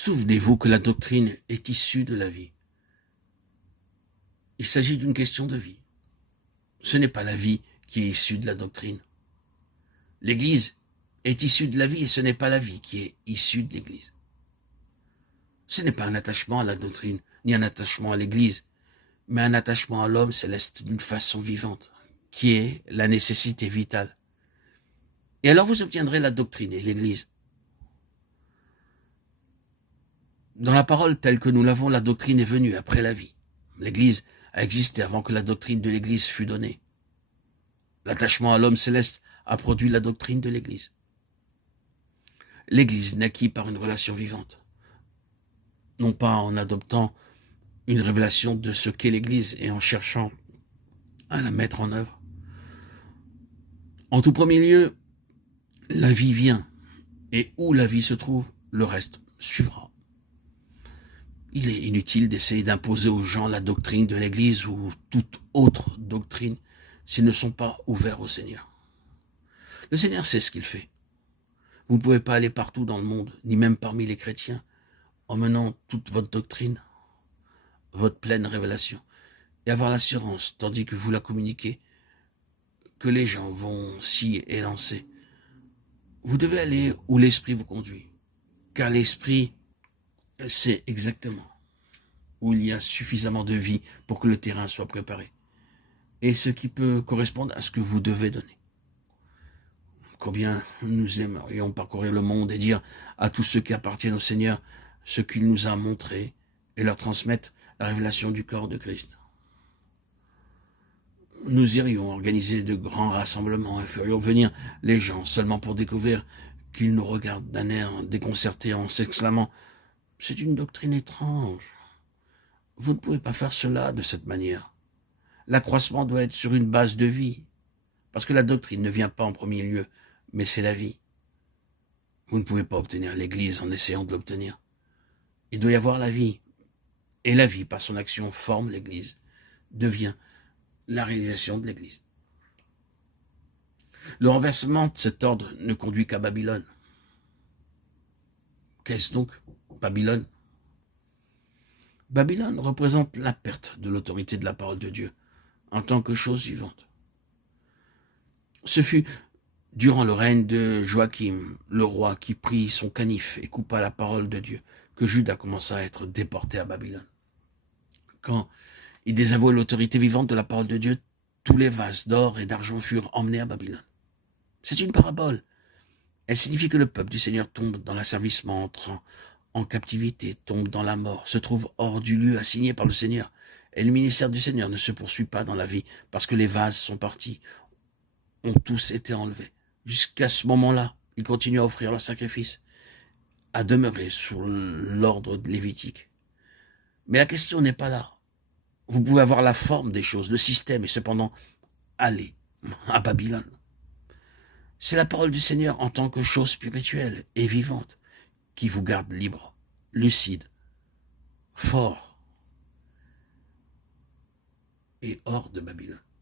Souvenez-vous que la doctrine est issue de la vie. Il s'agit d'une question de vie. Ce n'est pas la vie qui est issue de la doctrine. L'Église est issue de la vie et ce n'est pas la vie qui est issue de l'Église. Ce n'est pas un attachement à la doctrine, ni un attachement à l'Église, mais un attachement à l'homme céleste d'une façon vivante, qui est la nécessité vitale. Et alors vous obtiendrez la doctrine et l'Église. Dans la parole telle que nous l'avons, la doctrine est venue après la vie. L'Église a existé avant que la doctrine de l'Église fût donnée. L'attachement à l'homme céleste a produit la doctrine de l'Église. L'Église naquit par une relation vivante, non pas en adoptant une révélation de ce qu'est l'Église et en cherchant à la mettre en œuvre. En tout premier lieu, la vie vient, et où la vie se trouve, le reste suivra. Il est inutile d'essayer d'imposer aux gens la doctrine de l'Église ou toute autre doctrine s'ils ne sont pas ouverts au Seigneur. Le Seigneur sait ce qu'il fait. Vous ne pouvez pas aller partout dans le monde, ni même parmi les chrétiens, en menant toute votre doctrine, votre pleine révélation, et avoir l'assurance, tandis que vous la communiquez, que les gens vont s'y élancer. Vous devez aller où l'Esprit vous conduit, car l'Esprit sait exactement où il y a suffisamment de vie pour que le terrain soit préparé, et ce qui peut correspondre à ce que vous devez donner. Combien nous aimerions parcourir le monde et dire à tous ceux qui appartiennent au Seigneur ce qu'il nous a montré et leur transmettre la révélation du corps de Christ. Nous irions organiser de grands rassemblements et ferions venir les gens seulement pour découvrir qu'ils nous regardent d'un air déconcerté en s'exclamant « C'est une doctrine étrange. Vous ne pouvez pas faire cela de cette manière. L'accroissement doit être sur une base de vie, parce que la doctrine ne vient pas en premier lieu, mais c'est la vie. Vous ne pouvez pas obtenir l'Église en essayant de l'obtenir. Il doit y avoir la vie. Et la vie, par son action, forme l'Église, devient la réalisation de l'Église. Le renversement de cet ordre ne conduit qu'à Babylone. Qu'est-ce donc, Babylone? Babylone représente la perte de l'autorité de la parole de Dieu en tant que chose vivante. Ce fut durant le règne de Joachim, le roi, qui prit son canif et coupa la parole de Dieu, que Juda commença à être déporté à Babylone. Quand il désavouait l'autorité vivante de la parole de Dieu, tous les vases d'or et d'argent furent emmenés à Babylone. C'est une parabole. Elle signifie que le peuple du Seigneur tombe dans l'asservissement, entre en captivité, tombe dans la mort, se trouve hors du lieu assigné par le Seigneur. Et le ministère du Seigneur ne se poursuit pas dans la vie, parce que les vases sont partis, ont tous été enlevés. Jusqu'à ce moment-là, ils continuent à offrir leur sacrifice, à demeurer sous l'ordre lévitique. Mais la question n'est pas là. Vous pouvez avoir la forme des choses, le système, et cependant aller à Babylone. C'est la parole du Seigneur en tant que chose spirituelle et vivante qui vous garde libre, lucide, fort et hors de Babylone.